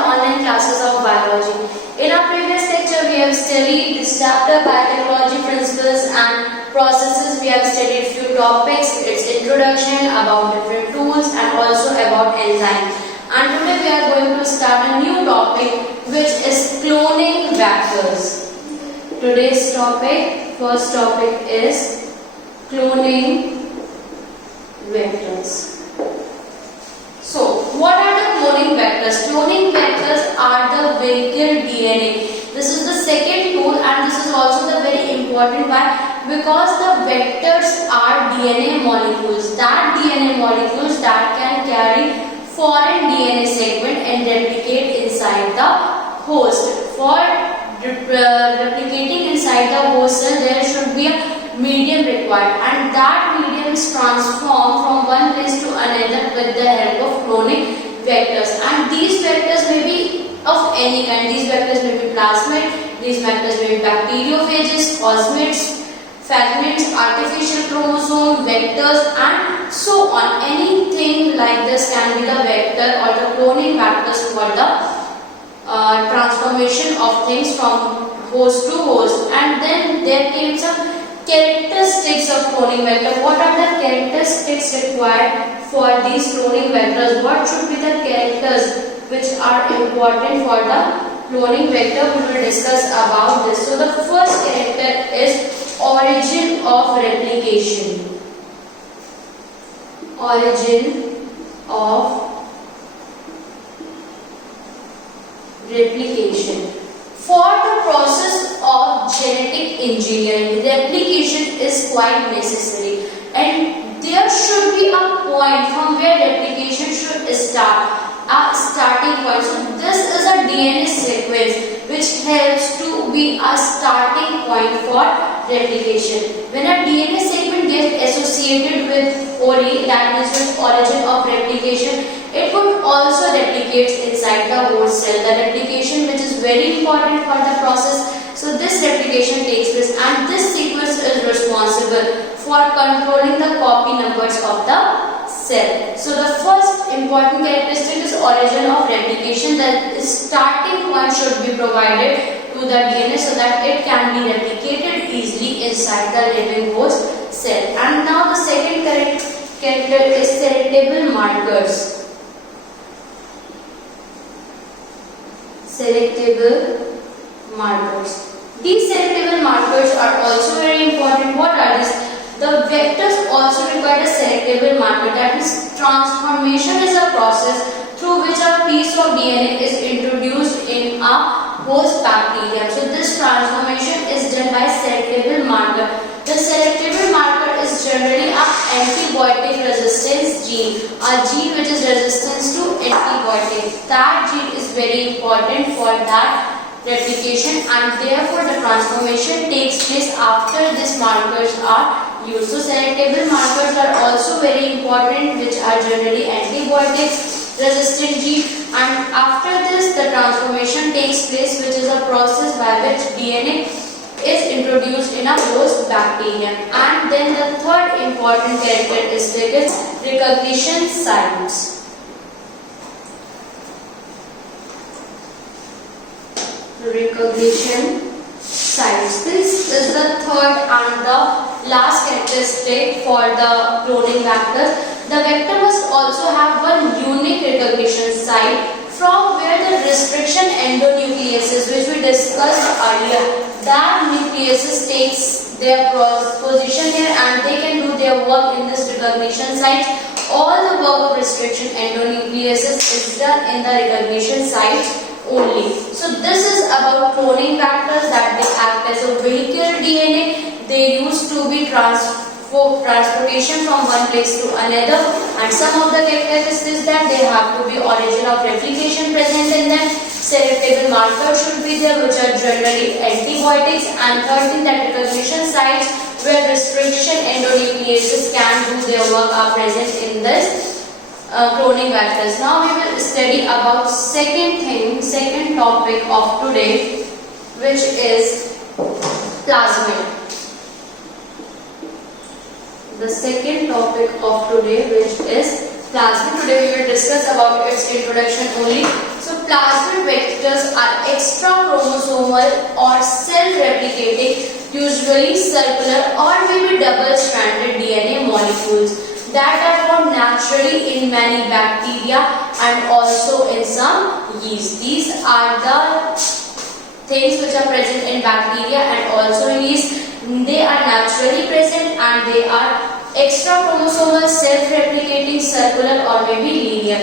the online classes of biology. In our previous lecture, we have studied this chapter biotechnology principles and processes. We have studied few topics, its introduction, about different tools, and also about enzymes. And today we are going to start a new topic, which is cloning vectors. Today's topic, first topic is cloning vectors. So, what are the cloning vectors? Cloning vectors are the vehicle DNA. This is the second tool, and this is also the very important one, because the vectors are DNA molecules. That DNA molecules that can carry foreign DNA segment and replicate inside the host. For replicating inside the host cell, there should be a medium required, and that medium is transformed from one place to another with the help of cloning vectors. And these vectors may be of any kind. These vectors may be plasmid, these vectors may be bacteriophages, plasmids, fragments, artificial chromosome, vectors, and so on. Anything like this can be the vector or the cloning vectors for the transformation of things from host to host. And then there came some characteristics of cloning vector. What are the characteristics required for these cloning vectors? What should be the characters which are important for the cloning vector? We will discuss about this. So the first character is origin of replication. Origin of replication. For the process of genetic engineering, replication is quite necessary, and there should be a point from where replication should start, a starting point. So this is a DNA sequence which helps to be a starting point for replication. When a DNA segment gets associated with ORI, that means with origin of replication, it would also replicate inside the host cell. The replication, which is very important for the process. So this replication takes place, and this sequence is responsible for controlling the copy numbers of the cell. So the first important characteristic is origin of replication. The starting point should be provided to the DNA so that it can be replicated easily inside the living host cell. And now the second character is selectable markers. Selectable markers. These selectable markers are also very important. What are these? The vectors also require a selectable marker. That is, transformation is a process through which a piece of DNA is introduced in a host bacterium. So this transformation is done by selectable marker. The selectable marker is generally an antibiotic resistance gene, a gene which is resistant to antibiotics. That gene is very important for that replication, and therefore the transformation takes place after these markers are used. So selectable markers are also very important, which are generally antibiotics resistant gene, and after this the transformation takes place, which is a process by which DNA is introduced in a host bacterium. And then the third important characteristic is recognition sites. Recognition sites. This is the third and the last characteristic for the cloning vectors. The vector must also have one unique recognition site from where the restriction endonucleases, which we discussed earlier, that nucleases takes their position here and they can do their work in this recognition site. All the work of restriction endonucleases is done in the recognition site only. So this is about cloning vectors, that they act as a vehicle DNA. They used to be transportation from one place to another, and some of the characteristics that they have to be origin of replication present in them. Selectable markers should be there, which are generally antibiotics, and third thing, that recognition sites where restriction endonucleases can do their work are present in this cloning vectors. Now we will study about second topic of today, which is plasmid. The second topic of today, which is plasmid. Today we will discuss about its introduction only. So plasmid vectors are extra chromosomal or self-replicating, usually circular or maybe double-stranded DNA molecules that are found naturally in many bacteria and also in some yeast. These are the things which are present in bacteria and also in yeast. They are naturally present and they are extra chromosomal, self-replicating, circular or maybe linear.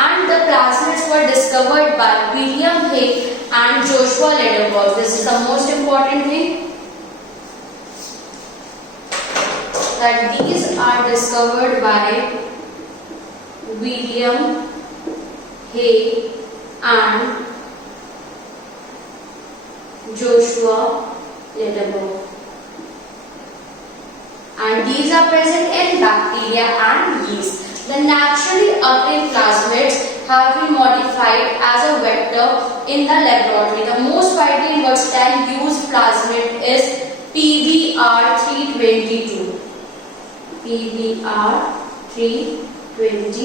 And the plasmids were discovered by William Hay and Joshua Lederberg. This is the most important thing, that these are discovered by William Hay and Joshua Lederberg. And these are present in bacteria and yeast. The naturally occurring plasmids have been modified as a vector in the laboratory. The most widely versatile used plasmid is PBr322. PBr322.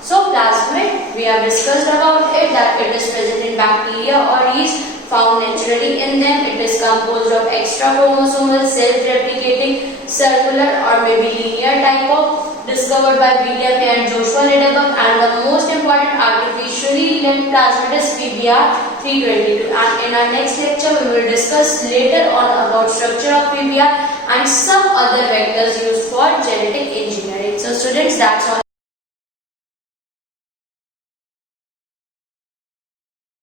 So plasmid, we have discussed about it, that it is present in bacteria or yeast, found naturally in them. It is composed of extra chromosomal, self-replicating, circular or maybe linear type of, discovered by William Hay and Joshua Lederberg, and the most important artificially linked plasmid is PBr322. And in our next lecture we will discuss later on about structure of PBr and some other vectors used for genetic engineering. So students, that's all.